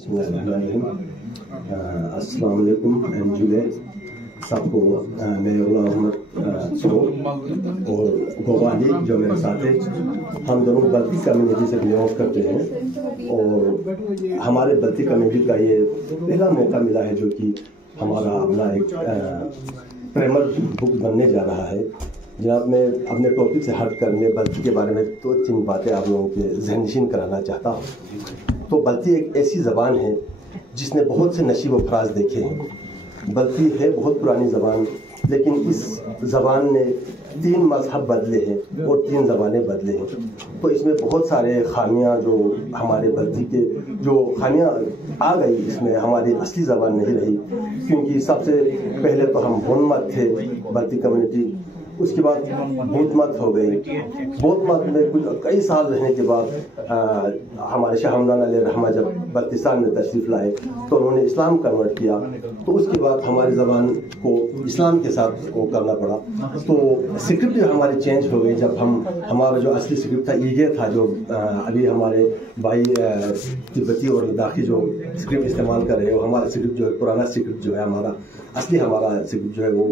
अस्सलाम वालेकुम एनजुले सबको। मैं गुलाम अहमद और गोवाली जो मेरे साथ है, हम दोनों बल्ती कम्युनिटी से बिलोंग करते हैं और हमारे बल्ती कम्युनिटी का ये पहला मौका मिला है जो कि हमारा अपना एक प्राइमर बुक बनने जा रहा है। जनाब, मैं अपने टॉपिक से हट कर मैं बल्ती के बारे में 2-3 बातें आप लोगों के ज़हननशीन कराना चाहता हूँ। तो बल्ती एक ऐसी ज़बान है जिसने बहुत से नशीब व फराज देखे हैं। बल्ती है बहुत पुरानी ज़बान, लेकिन इस ज़बान ने 3 मज़हब बदले हैं और 3 ज़बानें बदले हैं। तो इसमें बहुत सारे खामियां जो हमारे बल्ती के जो खामियां आ गई, इसमें हमारी असली ज़बान नहीं रही। क्योंकि सबसे पहले तो हम बोनमत थे बल्ती कम्युनिटी, उसके बाद बौद्ध मत हो गई। बौद्ध मत में कुछ कई साल रहने के बाद हमारे शाह हमदान अलैहि रहमा जब बल्तिस्तान में तशरीफ़ लाए तो उन्होंने इस्लाम कन्वर्ट किया। तो उसके बाद हमारी ज़बान को इस्लाम के साथ वो करना पड़ा। तो स्क्रिप्ट हमारी चेंज हो गई। जब हमारा जो असली स्क्रिप्ट था ईगे था, जो अभी हमारे भाई तिब्बती और लद्दाखी जो स्क्रिप्ट इस्तेमाल कर रहे हो, हमारा स्क्रिप्ट जो है पुराना स्क्रिप्ट जो है हमारा असली हमारा स्क्रिप्ट जो है वो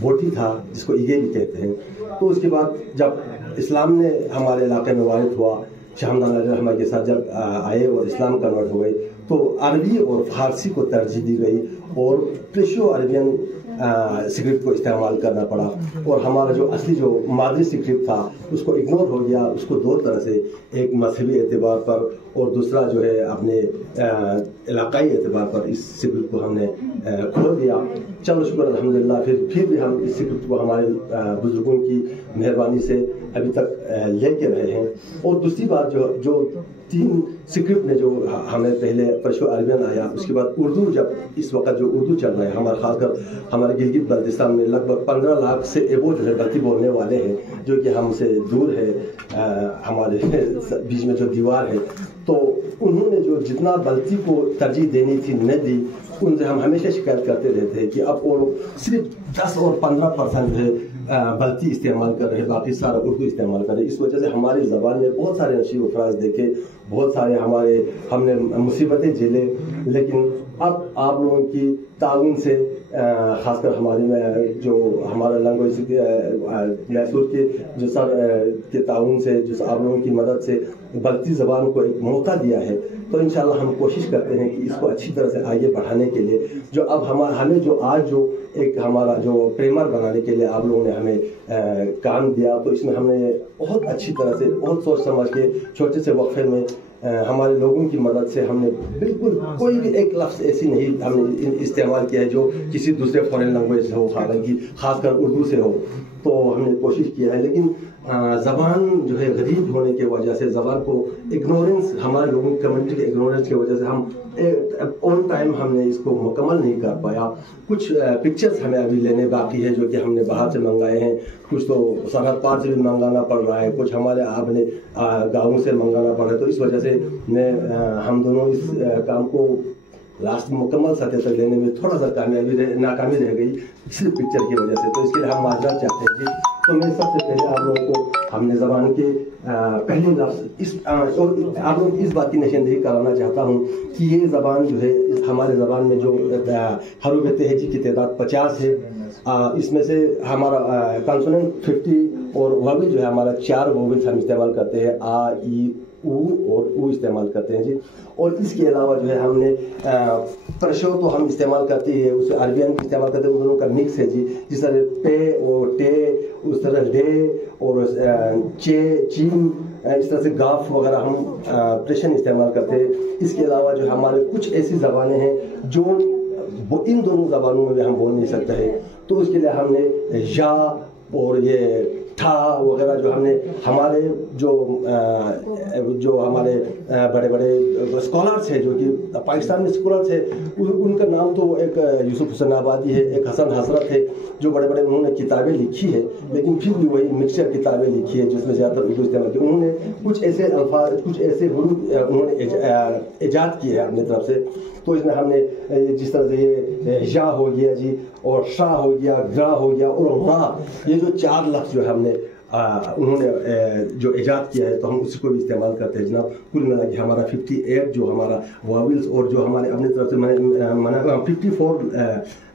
बोटी था, जिसको ईगे भी कहते हैं। तो उसके बाद जब इस्लाम ने हमारे इलाके में वारिद हुआ, शाह हमदान अलैहि रहमा के साथ जब आए और इस्लाम कन्वर्ट हो गए, तो अरबी और फारसी को तरजीह दी गई और प्रेशो अरबियन स्क्रिप्ट को इस्तेमाल करना पड़ा। और हमारा जो असली जो मादरी स्क्रिप्ट था उसको इग्नोर हो गया। उसको 2 तरह से, एक मजहबी एतबार पर और दूसरा जो है अपने इलाकाई एतबार पर इस स्क्रिप्ट को हमने खोल दिया। चलो शुक्र अल्हम्दुलिल्लाह, फिर भी हम इस स्क्रिप्ट को हमारे बुजुर्गों की मेहरबानी से अभी तक लेके रहे हैं। और दूसरी बात जो 3 स्क्रिप्ट में जो हमें पहले पर्शियो अरबियन आया, उसके बाद उर्दू, जब इस वक्त जो उर्दू चल रहा है हमारा, खासकर हमारे गिलगित बल्तिस्तान में लगभग 15 लाख से एबो जो है बल्ती बोलने वाले हैं, जो कि हमसे दूर है, हमारे बीच में जो दीवार है। तो उन्होंने जो जितना बल्ती को तरजीह देनी थी न दी, उनसे हम हमेशा शिकायत करते रहते हैं कि अब वो लोग सिर्फ 10 और 15% है बल्ती इस्तेमाल कर रहे हैं, बाकी सारा उर्दू इस्तेमाल कर रहे हैं। इस वजह से हमारी ज़बान में बहुत सारे नशीब व फराज देखे, बहुत सारे हमने मुसीबतें झेले। लेकिन अब आप लोगों की ताउन से, ख़ासकर हमारे में जो हमारा लैंग्वेज मैसूर के जो सर के ताउन से, जो आप लोगों की मदद से बल्ती ज़बान को एक मौका दिया है, तो इंशाल्लाह हम कोशिश करते हैं कि इसको अच्छी तरह से आगे बढ़ाने के लिए, जो अब हमें जो आज जो एक हमारा जो प्रेमर बनाने के लिए आप लोगों ने हमें काम दिया, तो इसमें हमने बहुत अच्छी तरह से, बहुत सोच समझ के, छोटे से वक्फे में हमारे लोगों की मदद से हमने बिल्कुल कोई भी एक लफ्ज़ ऐसी नहीं हमने इस्तेमाल किया है जो किसी दूसरे फॉरेन लैंग्वेज से हो, हालांकि खासकर उर्दू से हो। तो हमने कोशिश किया है, लेकिन ज़बान जो है गरीब होने की वजह से, ज़बान को इग्नोरेंस, हमारे लोगों की कम्युनिटी के इग्नोरेंस की वजह से हम ऑन टाइम हमने इसको मुकम्मल नहीं कर पाया। कुछ पिक्चर्स हमें अभी लेने बाकी है जो कि हमने बाहर से मंगाए हैं, कुछ तो सरहद पार से भी मंगाना पड़ रहा है, कुछ हमारे आपने गाँवों से मंगाना पड़ रहा है। तो इस वजह से हम दोनों इस काम को लास्ट मुकम्मल सतह तक लेने में थोड़ा सा नाकामी रह गई सिर्फ पिक्चर की वजह से। तो इसके लिए हम माजरत चाहते हैं कि तो मैं सबसे पहले आप लोगों को हमने ज़बान के पहले लफ्ज़ और आप लोगों की इस बात की निशानदेही कराना चाहता हूँ कि ये ज़बान जो है, हमारे ज़बान में जो हरूफ तेहजी की तादाद 50 है, इसमें से हमारा कॉन्सोनेंट 50 और वोवेल जो है हमारा 4 वोवेल्स हम इस्तेमाल करते हैं, आ, ई, ऊ और ऊ इस्तेमाल करते हैं जी। और इसके अलावा जो है हमने प्रशो तो हम इस्तेमाल करते हैं, उसे अरबियन इस्तेमाल करते हैं, उन दोनों का मिक्स है जी। जिस तरह पे और टे, उस तरह डे और चे, चीन, इस तरह से गाफ वगैरह हम प्रेशन इस्तेमाल करते हैं। इसके अलावा जो हमारे कुछ ऐसी ज़बानें हैं जो इन दोनों ज़बानों में भी हम बोल नहीं सकते हैं, तो उसके लिए हमने या और ये ठा वगैरह जो हमने हमारे जो हमारे बड़े बड़े स्कॉलर्स हैं, जो कि पाकिस्तान में स्कॉलर्स है, उनका नाम तो एक यूसुफ हुसैन आबादी है, एक हसन हसरत है, जो बड़े बड़े उन्होंने किताबें लिखी है, लेकिन फिर भी वही मिक्सचर किताबें लिखी है जिसमें ज़्यादातर उर्दू इस्तेमाल की। उन्होंने कुछ ऐसे अल्फाज, कुछ ऐसे हुरूफ उन्होंने ईजाद किए हैं अपनी तरफ से। तो इसमें हमने जिस तरह से ये या हो गया जी, और शाह हो गया, ग्रा हो गया और रा, ये जो 4 लफ्ज़ जो है हमने उन्होंने जो ईजाद किया है तो हम उसी को भी इस्तेमाल करते हैं जनाब। कुल मिला के हमारा 58 जो हमारा वावल्स और जो हमारे अपनी तरफ से मना 54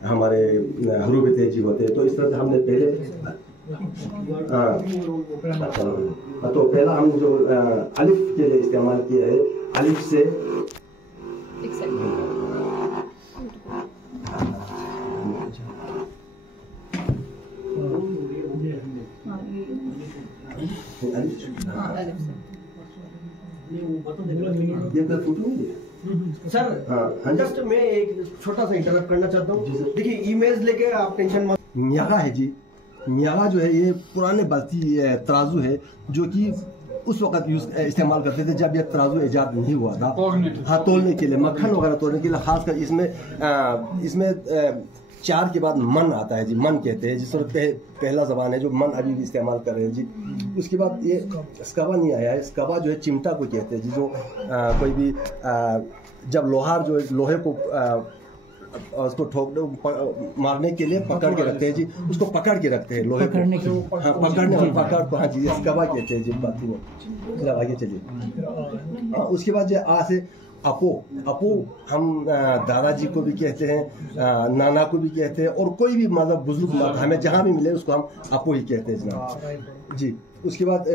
हमारे हरूफ तेजी होते हैं। तो इस तरह से हमने पहले तो पहला हम जो अलिफ के लिए इस्तेमाल किया है, अलिफ से सर जस्ट मैं एक छोटा सा इंटरप्ट करना चाहता हूँ। देखिए इमेज लेके आप टेंशन मत। न्यागा है जी, न्यागा जो है ये पुराने बस्ती तराजू है जो कि उस वक्त इस्तेमाल करते थे जब यह तराजू ईजाद नहीं हुआ था। हाँ, तोलने के लिए, मक्खन वगैरह तोलने के लिए, खासकर इसमें 4 के बाद मन आता है जी, मन कहते हैं जिस तरह पहला ज़बान है जो मन अभी भी इस्तेमाल कर रहे हैं जी। उसके बाद ये स्कबा नहीं आया है, स्कबा जो है चिमटा को कहते हैं जी, जो कोई भी जब लोहार जो लोहे को उसको ठोक मारने के लिए पकड़ के रखते हैं जी, उसको पकड़ के रखते हैं लोहे को, हाँ पकड़ने और पकड़ को, हाँ जी स्कबा कहते हैं जी बात में। आगे चलिए। उसके बाद जो आ से अपो, अपो हम दादाजी को भी कहते हैं, नाना को भी कहते हैं, और कोई भी मतलब बुजुर्ग मर्द हमें जहाँ भी मिले उसको हम अपो ही कहते हैं जनाब जी। उसके बाद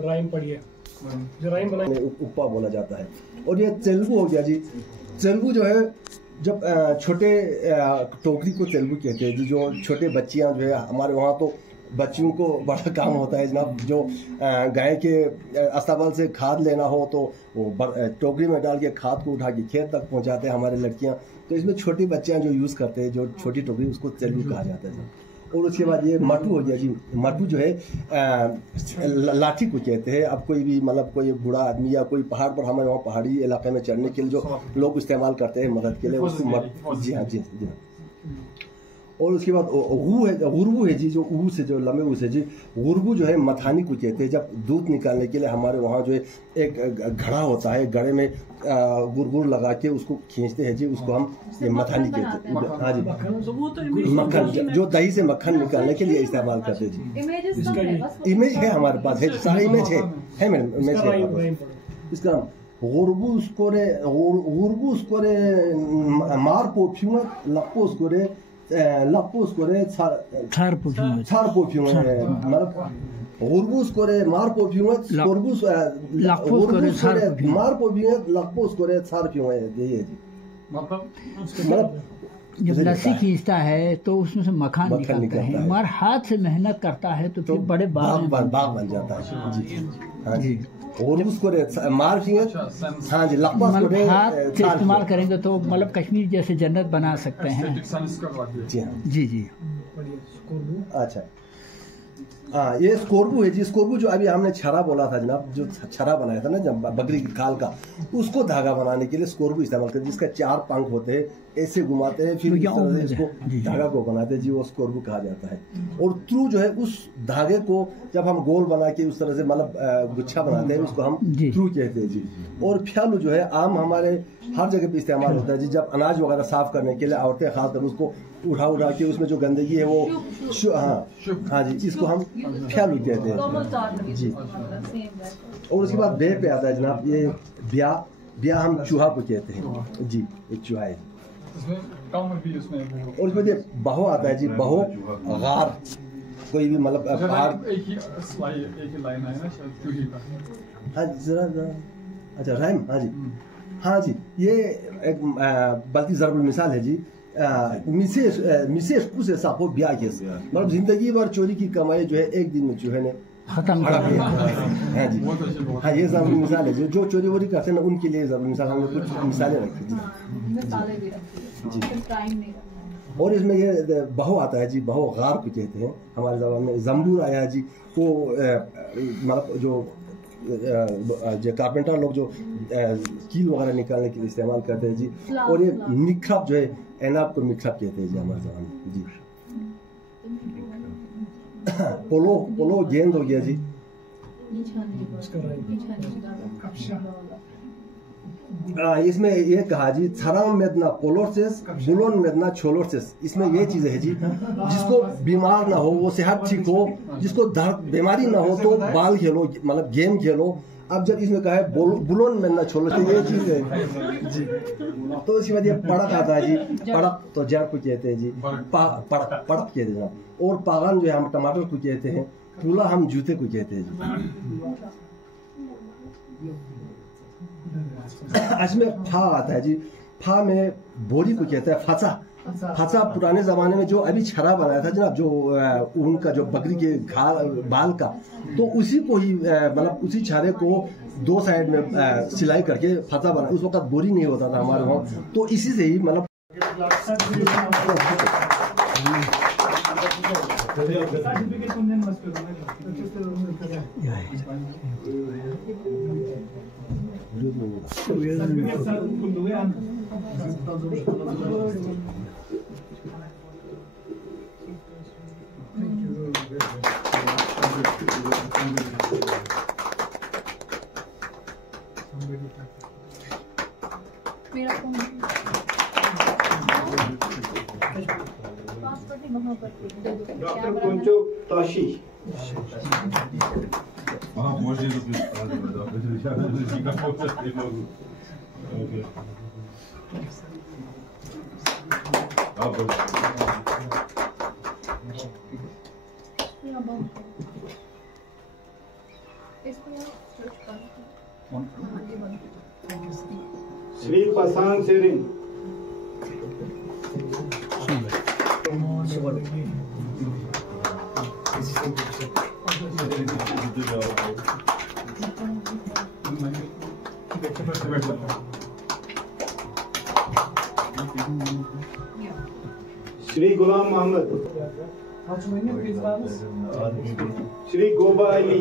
राइम पढ़िए जो राइम बनाए उपा बोला जाता है। और ये तेलुगु हो गया जी। तेलुगु जो है जब छोटे टोकरी को तेलुगु कहते हैं जी, जो छोटे बच्चियाँ जो है हमारे वहाँ तो बच्चियों को बड़ा काम होता है जनाब। जो गाय के अस्तबल से खाद लेना हो तो वो टोकरी में डाल के खाद को उठा के खेत तक पहुंचाते हैं हमारे लड़कियां। तो इसमें छोटी बच्चियां जो यूज़ करते हैं, जो छोटी टोकरी, उसको तेलुगु कहा जाता है। और उसके बाद ये माटू हो गया जी। माटू जो है लाठी को कहते हैं। अब कोई भी मतलब कोई बूढ़ा आदमी या कोई पहाड़ पर, हमारे वहाँ पहाड़ी इलाके में चढ़ने के लिए जो लोग इस्तेमाल करते हैं मदद के लिए, उसको जी हाँ जी जी। और उसके बाद गुरबू है जी, जो ऊ से जो लंबे ऊ से जी, गुरबू जो है मथानी को कहते हैं। जब दूध निकालने के लिए हमारे वहाँ जो है एक घड़ा होता है, घड़े में गुरगुर लगा के उसको खींचते हैं जी, उसको हम ये मथानी कहते हैं। हाँ जी, मक्खन जो दही से मक्खन निकालने के लिए इस्तेमाल करते हैं जी। इमेज है हमारे पास, है सारा इमेज है मैडम, इमेज है इसका। गुरबूस करे मार पोफ्यूं लपोस करे लपोस करे छार पोफ्यूं मतलब गुरबूस करे मार पोफ्यूं गुरबूस मार पोफ्यूं लपोस करे छार पोफ्यूं ये जी। मतलब जब लस्सी खींचता है तो उसमें से मखान निकलता है, मगर हाथ से मेहनत करता है तो फिर बड़े बाग बन जाता है जी। हाँ जी, और उसको मार हाँ जी लकवा मतलब हाथ से इस्तेमाल करेंगे तो मतलब कश्मीर जैसे जन्नत बना सकते हैं जी। हाँ जी जी। अच्छा हाँ, ये स्कोरबू है जी। स्कोरबू जो अभी हमने छरा बोला था जनाब, जो छरा बनाया था ना जब बकरी की खाल का, उसको धागा बनाने के लिए स्कोरबू इस्तेमाल करते हैं, जिसका 4 पंख होते हैं, ऐसे घुमाते हैं फिर इस तरह से इसको धागा को बनाते हैं जी, वो स्कोरबू कहा जाता है। और थ्रू जो है उस धागे को जब हम गोल बना के उस तरह से मतलब गुच्छा बनाते हैं, उसको हम थ्रू कहते हैं जी। और फ्यालू जो है आम हमारे हर जगह पे इस्तेमाल होता है जी। जब अनाज वगैरह साफ करने के लिए औरतें खासकर उसको उठा के उसमें जो गंदगी है वो हाँ जी, इसको हम फ्यालू कहते हैं जी। और उसके बाद बे पे आता है जनाब ये ब्या हम चूहा को कहते हैं जी, एक चूहा है। और उसमें ये बहो आता है जी, बहो गार कोई भी मतलब पहाड़। हाँ जरा अच्छा राइम, हाँ जी हाँ जी, ये एक बल्कि ज़रूर मिसाल है जी। मिसेस पुसे साफो ब्याह के मतलब जिंदगी भर चोरी की कमाई जो है एक दिन में चूहे ने खत्म कर दिया। हाँ जी हाँ, ये ज़रूर मिसाल है जो चोरी वोरी करते हैं ना उनके लिए ज़रूर मिसाल, हमने कुछ मिसालें रखी जी जी। और इसमें ये बहो आता है जी, बहो गार को कहते हैं हमारे ज़बान में। जम्बूर आया है जी, वो मतलब जो कारपेंटर लोग जो कील वगैरह निकालने के लिए इस्तेमाल करते हैं जी। और ये मिखरब जो है, एनाब को मिखरब कहते हैं जी हमारे ज़बान में जी। पोलो गेंद हो गया जी। इसमें ये कहा जी थराम मेदना कोलोसिस बुलोन मेदना छोलोसिस, इसमें ये चीज है जी, जिसको बीमार ना हो वो सेहत ठीक हो, जिसको दर्द बीमारी ना हो तो बाल खेलो, मतलब गेम खेलो। अब जब इसमें कहा है बुलोन मेदना छोलोसिस, ये चीज है जी। तो इसके बाद ये पड़क आता है जी, पड़क तो जड़ को कहते हैं जी, पड़क कहते हैं, और पागन जो है हम टमाटर को कहते हैं, पुला हम जूते को कहते हैं जी। इसमें फा आता है जी, फा में बोरी को कहते हैं फसा। फसा पुराने जमाने में जो अभी छरा बनाया था जनाब, जो ऊन का, जो बकरी के बाल का, तो उसी को ही मतलब उसी छारे को दो साइड में सिलाई करके फसा बना। उस वक्त बोरी नहीं होता था हमारे वहाँ, तो इसी से ही मतलब मेरा phone doctor Kuncho Tashi. можно Shri Pasang Tsering. Shri Ghulam Mohammad, Shri Goba Ali.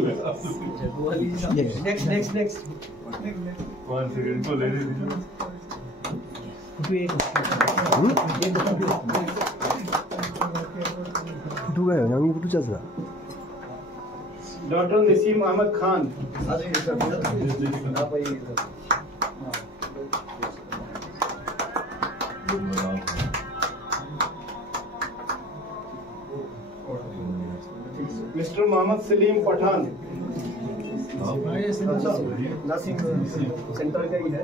Next doctor Naseem Ahmad Khan. Mister Mohammad Salim Pathan. Naseem centre का ही है।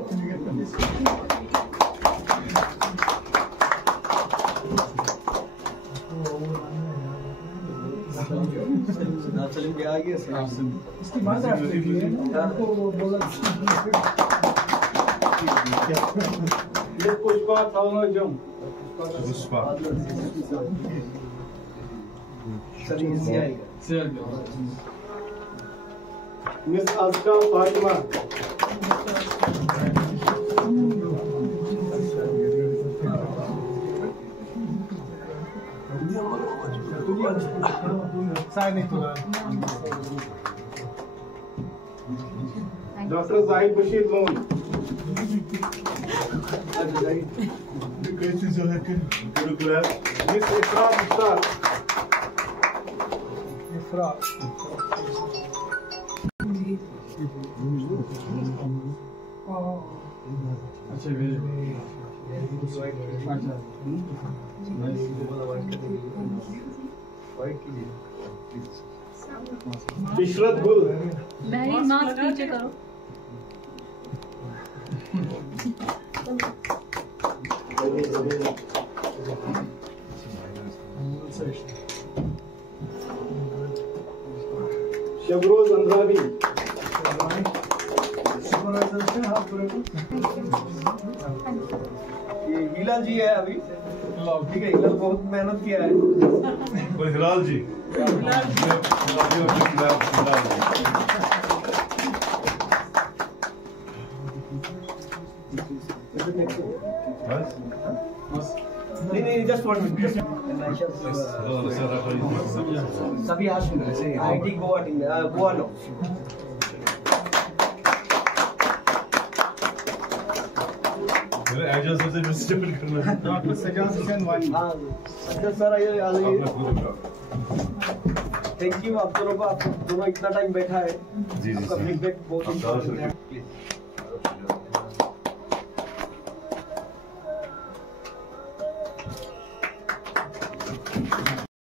सलीम भी आ गया। इसकी बात ये पुष्पा था जो Pushpa miss Azka Fatima. Doctor Zahid Bashir Lone. Miss Ifrat Ishrat Gul. मेरी मास्क नीचे करो। शबरोज अंद्रावी। ये हिलाल जी है अभी, ठीक है। हिलाल बहुत मेहनत किया है। हिलाल जी नहीं जस्ट वन मिनट। सभी IT Goa team Goa no. Doctor Sajad Hussain Wani. हाँ सर आइए। थैंक यू आप दोनों को, आप दोनों इतना टाइम बैठा है। आपका फीडबैक बहुत इंपॉर्टेंट है।